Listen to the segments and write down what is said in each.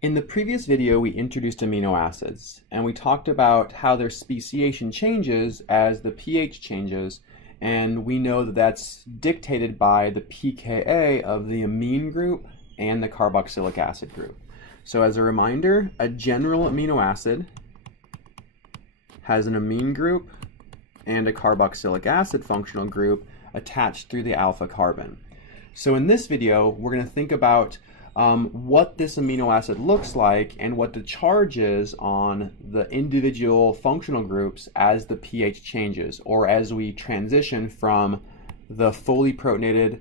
In the previous video, we introduced amino acids, and we talked about how their speciation changes as the pH changes, and we know that that's dictated by the pKa of the amine group and the carboxylic acid group. So as a reminder, a general amino acid has an amine group and a carboxylic acid functional group attached through the alpha carbon. So in this video, we're going to think about what this amino acid looks like and what the charge is on the individual functional groups as the pH changes, or as we transition from the fully protonated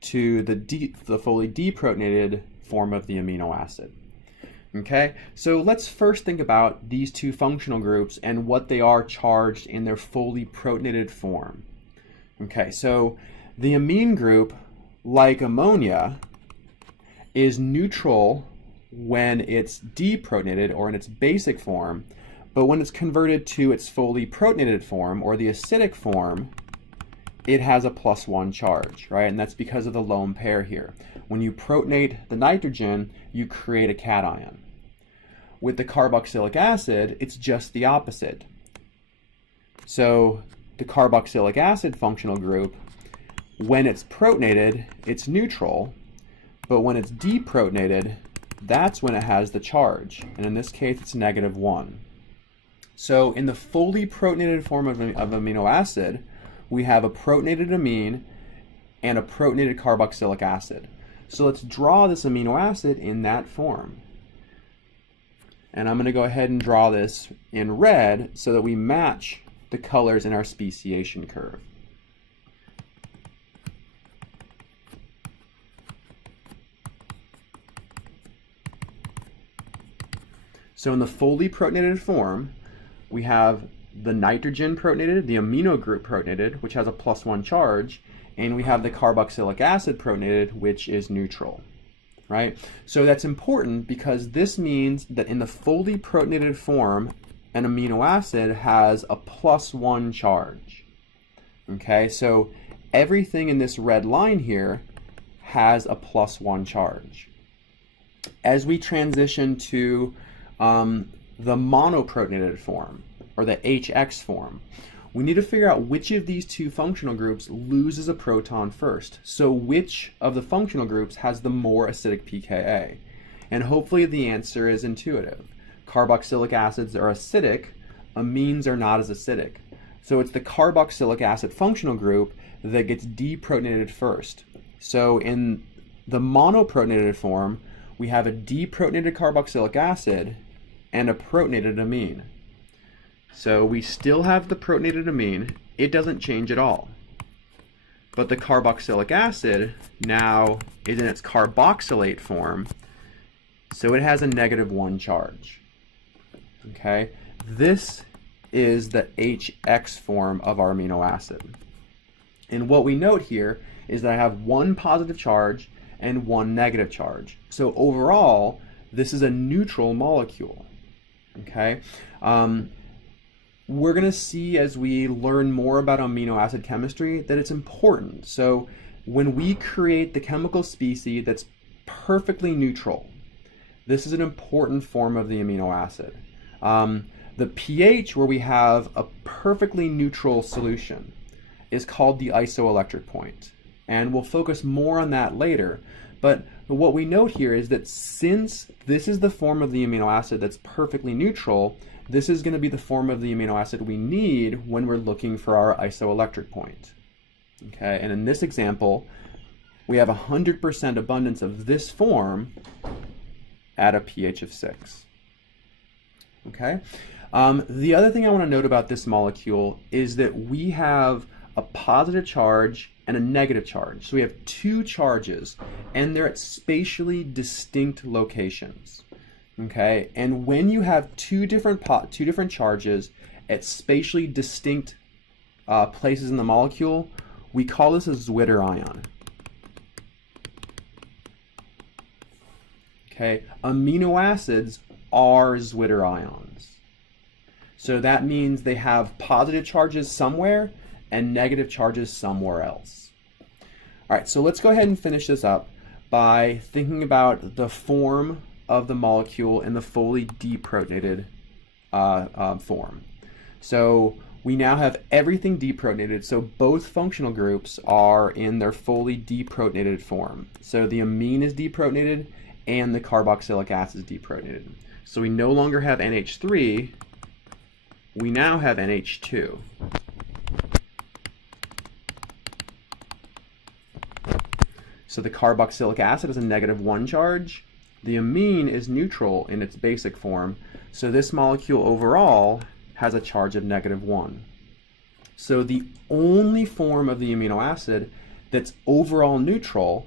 to the fully deprotonated form of the amino acid. Okay, so let's first think about these two functional groups and what they are charged in their fully protonated form. Okay, so the amine group, like ammonia, is neutral when it's deprotonated or in its basic form, but when it's converted to its fully protonated form or the acidic form, it has a +1 charge, right? And that's because of the lone pair here. When you protonate the nitrogen, you create a cation. With the carboxylic acid, it's just the opposite. So the carboxylic acid functional group, when it's protonated, it's neutral, but when it's deprotonated, that's when it has the charge. And in this case, it's -1. So in the fully protonated form of amino acid, we have a protonated amine and a protonated carboxylic acid. So let's draw this amino acid in that form. And I'm going to go ahead and draw this in red so that we match the colors in our speciation curve. So in the fully protonated form, we have the nitrogen protonated, the amino group protonated, which has a +1 charge, and we have the carboxylic acid protonated, which is neutral, right? So that's important because this means that in the fully protonated form, an amino acid has a +1 charge, okay? So everything in this red line here has a +1 charge. As we transition to the monoprotonated form, or the HX form, we need to figure out which of these two functional groups loses a proton first. So which of the functional groups has the more acidic pKa? And hopefully the answer is intuitive. Carboxylic acids are acidic, amines are not as acidic. So it's the carboxylic acid functional group that gets deprotonated first. So in the monoprotonated form, we have a deprotonated carboxylic acid and a protonated amine. So we still have the protonated amine, it doesn't change at all. But the carboxylic acid now is in its carboxylate form, so it has a -1 charge. Okay, this is the HX form of our amino acid. And what we note here is that I have one positive charge and one negative charge. So overall, this is a neutral molecule. Okay, we're going to see as we learn more about amino acid chemistry that it's important. So when we create the chemical species that's perfectly neutral, this is an important form of the amino acid. The pH where we have a perfectly neutral solution is called the isoelectric point. And we'll focus more on that later. But what we note here is that since this is the form of the amino acid that's perfectly neutral, this is going to be the form of the amino acid we need when we're looking for our isoelectric point. Okay, and in this example, we have 100% abundance of this form at a pH of 6. Okay, the other thing I want to note about this molecule is that we have a positive charge and a negative charge. So we have two charges, and they're at spatially distinct locations. Okay, and when you have two different charges at spatially distinct places in the molecule, we call this a Zwitter ion. Okay, amino acids are Zwitter ions. So that means they have positive charges somewhere and negative charges somewhere else. All right, so let's go ahead and finish this up by thinking about the form of the molecule in the fully deprotonated form. So we now have everything deprotonated, so both functional groups are in their fully deprotonated form. So the amine is deprotonated and the carboxylic acid is deprotonated. So we no longer have NH3, we now have NH2. So the carboxylic acid is a -1 charge. The amine is neutral in its basic form, so this molecule overall has a charge of -1. So the only form of the amino acid that's overall neutral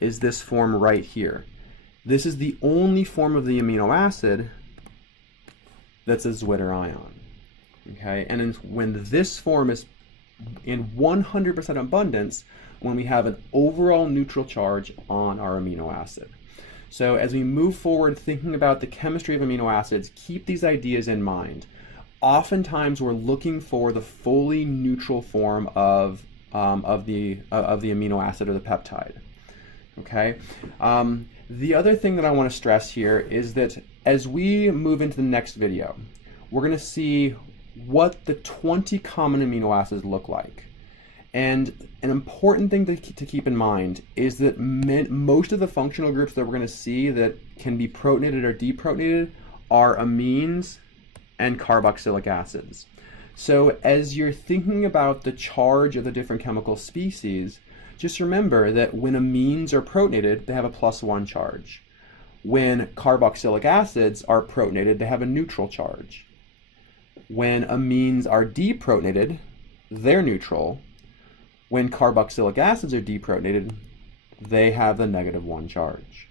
is this form right here. This is the only form of the amino acid that's a Zwitter ion. Okay, and when this form is in 100% abundance, when we have an overall neutral charge on our amino acid. So as we move forward thinking about the chemistry of amino acids, keep these ideas in mind. Oftentimes we're looking for the fully neutral form of the amino acid or the peptide. Okay. The other thing that I want to stress here is that as we move into the next video, we're going to see what the 20 common amino acids look like. And an important thing to keep in mind is that most of the functional groups that we're going to see that can be protonated or deprotonated are amines and carboxylic acids. So as you're thinking about the charge of the different chemical species, just remember that when amines are protonated, they have a +1 charge. When carboxylic acids are protonated, they have a neutral charge. When amines are deprotonated, they're neutral. When carboxylic acids are deprotonated, they have the -1 charge.